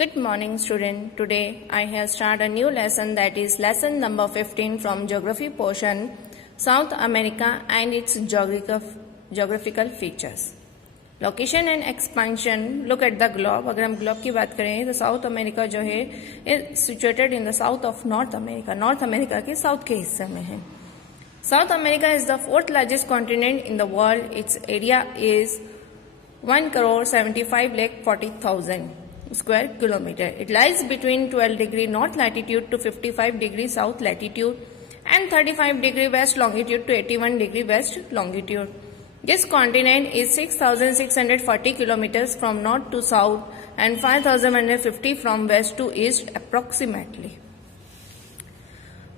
Good morning, student. Today I have started a new lesson, that is lesson number 15 from geography portion, South America and its geographical features. Location and expansion. Look at the globe. अगर हम globe की बात करें तो South America जो है is situated in the south of North America. North America के south के हिस्से में है. South America is the fourth largest continent in the world. Its area is 1,75,40,000 square kilometer. It lies between 12 degree north latitude to 55 degree south latitude and 35 degree west longitude to 81 degree west longitude. This continent is 6,640 kilometers from north to south and 5,150 from west to east approximately.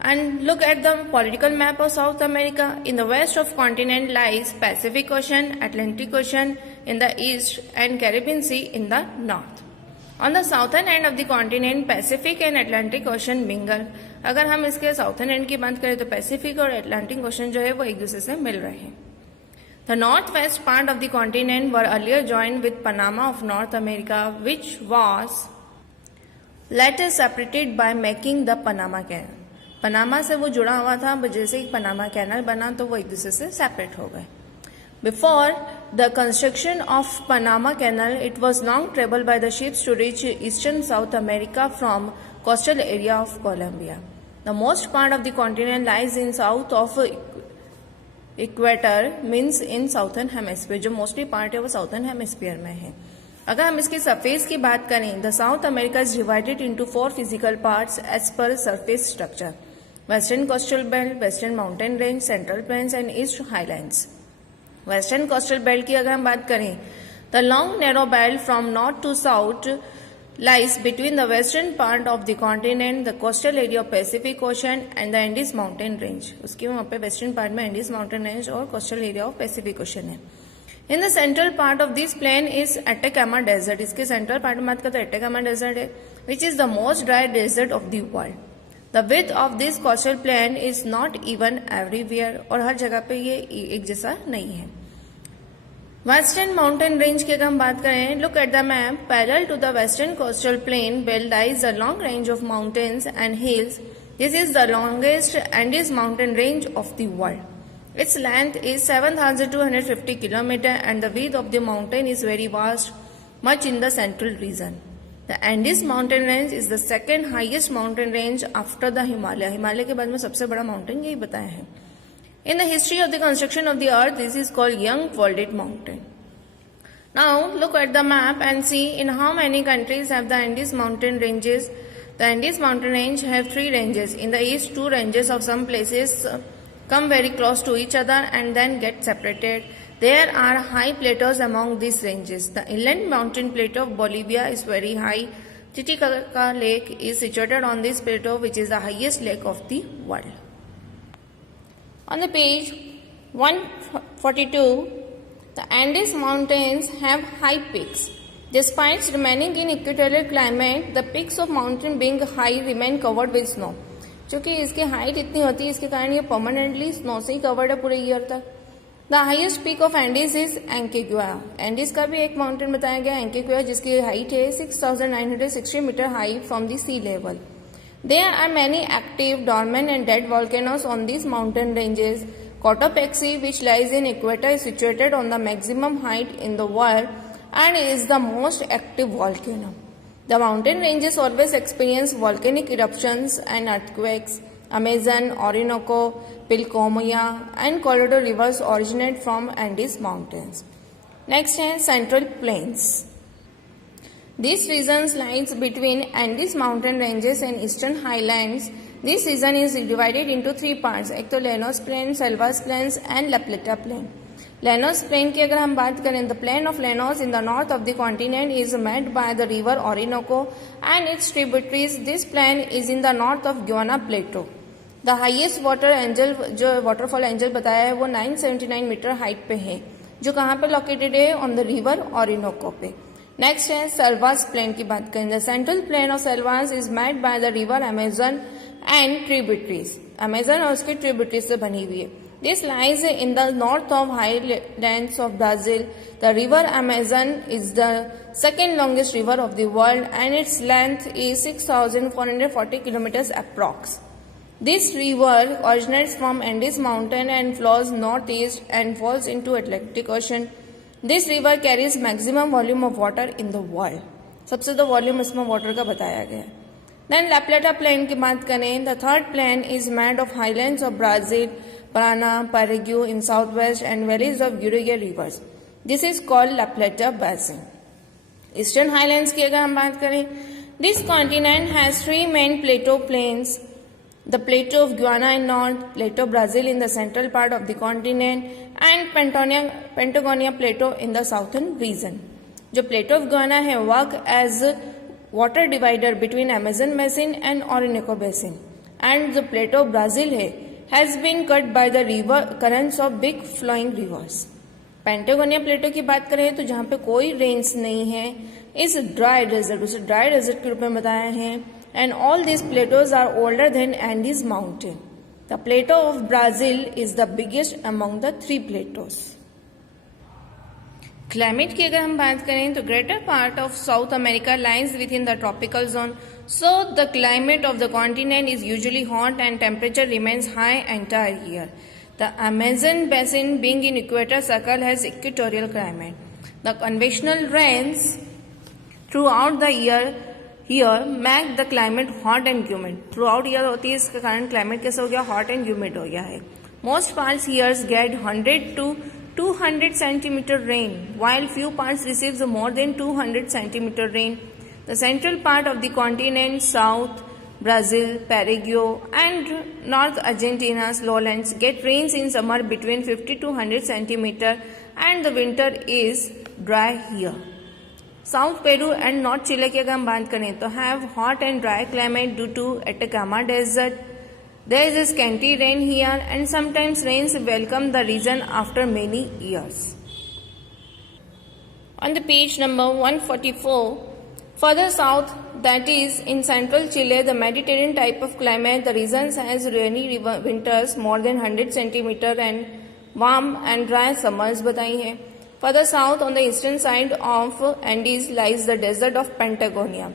And look at the political map of South America. In the west of continent lies Pacific Ocean, Atlantic Ocean in the east and Caribbean Sea in the north. On the southern end of the continent, Pacific and Atlantic Ocean mingle. अगर हम इसके southern end की बात करें तो Pacific और Atlantic Ocean जो है वो एक दूसरे से मिल रहे हैं. The northwest part of the continent were earlier joined with Panama of North America, which was later separated by making the Panama Canal. Panama से वो जुड़ा हुआ था, जैसे ही पनामा कैनल बना तो वो एक दूसरे से सेपरेट हो गए. Before the construction of Panama Canal, it was long traveled by the ships to reach eastern South America from coastal area of Colombia. The most part of the continent lies in south of equator, means in southern hemisphere. जो mostly part है वो southern hemisphere में है. अगर हम इसकी surface की बात करें, the South America is divided into 4 physical parts as per surface structure: Western Coastal Belt, Western Mountain Range, Central Plains and East Highlands. Western coastal belt की अगर हम बात करें, the long narrow belt from north to south lies between the western part of the continent, the coastal area of Pacific Ocean and the Andes mountain range. उसके वहां पे western part में Andes mountain range और coastal area of Pacific Ocean है. In the central part of this plain is Atacama desert. इसके central part में बात करते हैं एटेकामा डेजर्ट है, which is the most dry desert of the world. The width of this coastal plain is not even everywhere, और हर जगह पे ये एक जैसा नहीं है. वेस्टर्न माउंटेन रेंज की अगर हम बात करें, look at the map. Parallel to the western coastal plain belt lies the long range of mountains and hills. This is the longest Andes mountain range of the world. Its length is 7,250 km and the width of the mountain is very vast, much in the central region. The Andes mountain range is the second highest mountain range after the Himalaya. Himalaya के बाद में सबसे बड़ा mountain यही बताया है. In the history of the construction of the earth, this is called Young Folded Mountain. Now look at the map and see in how many countries have the Andes mountain ranges. The Andes mountain range have 3 ranges. In the east, 2 ranges of some places come very close to each other and then get separated. There are high plateaus among these ranges. The inland mountain plateau of Bolivia is very high. Titicaca Lake is situated on this plateau, which is the highest lake of the world. On the page 142, the Andes mountains have high peaks. Despite remaining in equatorial climate, the peaks of mountain being high remain covered with snow. क्योंकि इसकी height इतनी होती है, इसके कारण ये permanently snow से ही covered है पूरे ईयर तक. The highest peak of Andes is Aconcagua. Andes का भी एक माउंटेन बताया गया एंकेगुआ, जिसकी हाइट है 6,960 metre high from the sea level. There are many active, dormant and dead volcanoes on these mountain ranges. Cotopaxi, which lies in equator, is situated on the maximum height in the world and is the most active volcano. The mountain ranges always experience volcanic eruptions and earthquakes. Amazon, Orinoco, Pilcomayo and Colorado rivers originate from Andes mountains. Next is Central Plains. This region lies between Andes mountain ranges and eastern highlands. This region is divided into 3 parts. एक तो Llanos Plain, Selvas Plains and La Plata Plain. Llanos Plain की अगर हम बात करें, the plain of Llanos in the north of the continent is made by the river Orinoco and its tributaries. This plain is in the north of Guiana Plateau. The highest water angel, जो waterfall angel बताया है, वो 979 metre height पे है, जो कहाँ पे located है? ऑन द रिवर Orinoco पे. नेक्स्ट है सेल्वास प्लेन की बात करें. The central plain of Selvas is made by the river Amazon and tributaries. Amazon और उसके ट्रिब्यूटरीज से बनी हुई है. This lies in the north of highlands of Brazil. The river Amazon is the second longest river of the world and its length is 6,440 kilometers approx. This river originates from Andes mountain and flows northeast and falls into Atlantic Ocean. This river carries maximum volume of water in the world. सबसे तो volume इसमें water का बताया गया है. Then La Plata Plain की बात करें, the third plain is made of highlands of Brazil, Paraná, Paraguay in southwest and valleys of Uruguay rivers. This is called La Plata Basin. Eastern Highlands की अगर हम बात करें, this continent has three main plateau plains. The Plateau of Guiana in north, Plateau Brazil in the central part of the continent and Patagonia Plateau in the southern region. जो Plateau of Guiana है work as water divider between Amazon basin and Orinoco basin, and the Plateau of Brazil has been cut by the river currents of big flowing rivers. पेंटागोनिया प्लेटो की बात करें तो जहाँ पे कोई range नहीं है, इस ड्राई डेजर्ट, उसे ड्राई डेजर्ट के रूप में बताया है. And all this plateaus are older than Andes mountain. The plateau of Brazil is the biggest among the three plateaus. Climate की अगर हम बात करें तो greater part of South America lies within the tropical zone, so the climate of the continent is usually hot and temperature remains high entire year. The Amazon basin being in equator circle has equatorial climate. The convectional rains throughout the year here make the climate hot and humid. Throughout year होती है, इसके कारण climate कैसा हो गया, hot and humid हो गया है. Most parts here get 100 to 200 centimeter rain, while few parts receives more than 200 centimeter rain. The central part of the continent, south Brazil, Paraguay and North Argentina's lowlands get rains in summer between 50 to 100 centimeter and the winter is dry here. South Peru and North Chile की अगर हम बात करें तो have hot and dry climate due to Atacama Desert. There is a scanty rain here and sometimes rains welcome the region after many years. On the page number 144, further south, that is in central Chile, the Mediterranean type of climate, the region has rainy winters more than 100 centimeter and warm and dry summers बताई है. Further south on the eastern side of Andes lies the desert of Patagonia.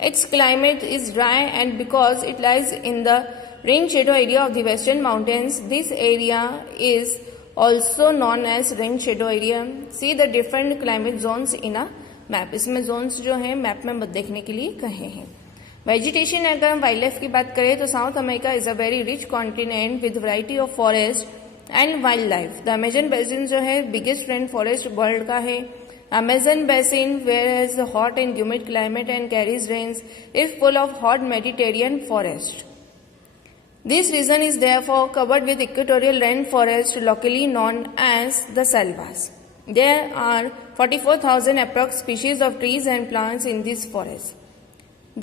Its climate is dry and because it lies in the rain shadow area of the western mountains, this area is also known as rain shadow area. See the different climate zones in a map. इसमें Jones जो हैं map में देखने के लिए कहे हैं. Vegetation अगर हम वाइल्ड लाइफ की बात करें तो South America is a very rich continent with variety of forest and wildlife. The Amazon basin जो है बिगेस्ट रेन फॉरेस्ट वर्ल्ड का है. Amazon basin where has hot and humid climate and carries rains is full of hot Mediterranean forest. This region is therefore covered with equatorial rainforest locally known as the selvas. There are 44,000 approx species of trees and plants in this forest.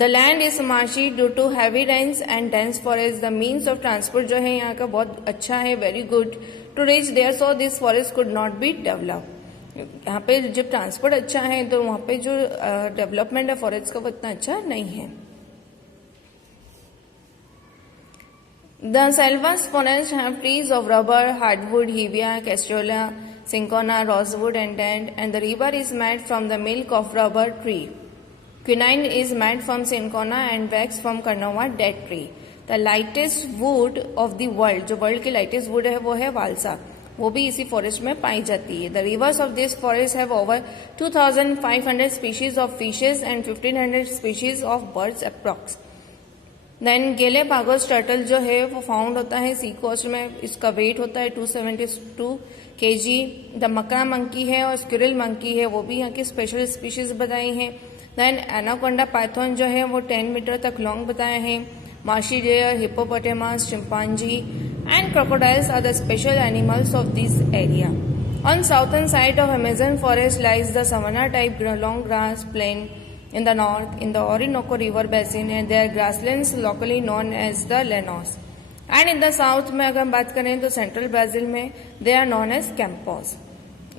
The land is marshy due to heavy rains and dense forest. The means of transport जो है यहाँ का बहुत अच्छा है, very good to reach there, so this forest could not be developed. यहाँ पे जब ट्रांसपोर्ट अच्छा है तो वहाँ पे जो डेवलपमेंट है फॉरेस्ट का वो इतना अच्छा नहीं है. The selvas forest have trees of rubber, hardwood, hevea, castola, cinchona, rosewood and the river is made from the milk of rubber tree. Quinine is made from cinchona and wax from carnauba dead tree. The lightest wood of the world, जो world की lightest wood है वो है वालसा, वो भी इसी forest में पाई जाती है. The rivers of this forest have over 2,500 species of fishes and 1,500 species of birds approx. Then Galapagos turtle जो है वो फाउंड होता है सी कोस्ट में. इसका वेट होता है 272 kg. द मकड़ा मंकी है और स्क्विरल मंकी है, वो भी यहाँ की स्पेशल स्पीशीज बताई हैं. देन एनाकोंडा पाइथन जो है वो 10 मीटर तक लॉन्ग बताए हैं. Marshy deer, hippopotamus, chimpanzee and crocodiles are the special animals of this area. On southern side of Amazon forest lies the savanna type long grass plain. In the north, in the Orinoco River basin, and there are grasslands locally known as the llanos. And in the south में अगर हम बात करें तो central Brazil में they are known as campos.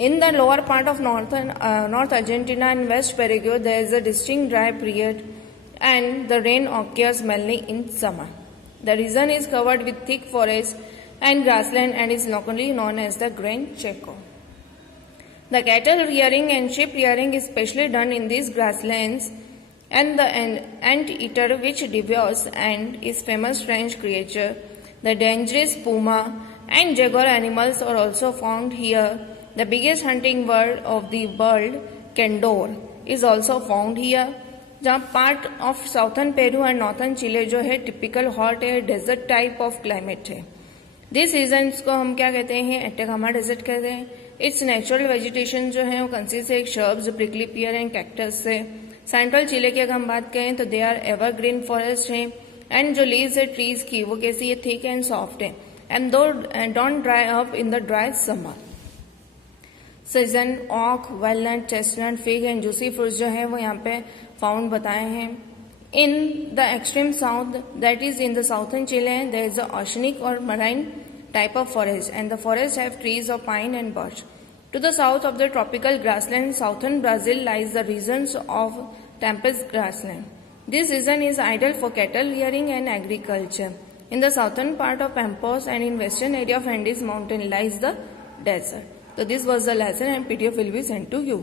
In the lower part of North Argentina and West Paraguay, there is a distinct dry period, and the rain occurs mainly in summer. The region is covered with thick forest and grassland and is locally known as the Grand Chaco. The cattle rearing and sheep rearing is specially done in these grasslands, and the anteater which devours and is famous strange creature. The dangerous puma and jaguar animals are also found here. The biggest hunting bird of the world, condor, is also found here. जहाँ part of southern Peru and northern Chile जो है typical hot है, desert type of climate है. This regions को हम क्या कहते हैं, एटेकामा डेजर्ट कहते हैं. इट्स नेचुरल वेजिटेशन जो है वो कंसिस्ट है एक shrubs, prickly pear and cactus से. सेंट्रल चिले की अगर हम बात करें तो दे आर एवरग्रीन फॉरेस्ट है, एंड जो लीव्स है ट्रीज की वो कैसी है, थिक एंड सॉफ्ट है, and don't dry up in the dry summer. Season oak, walnut, chestnut, fig and juicy fruits जो है वो यहाँ पे फाउंड बताए हैं. In the extreme south, that is in the southern Chile, there is a oceanic और marine type of forest, and the forest have trees of pine and birch. To the south of the tropical grassland, southern Brazil lies the regions of temperate grassland. This region is ideal for cattle rearing and agriculture. In the southern part of Pampas and in western area of Andes mountain lies the desert. So this was the lesson and PDF will be sent to you.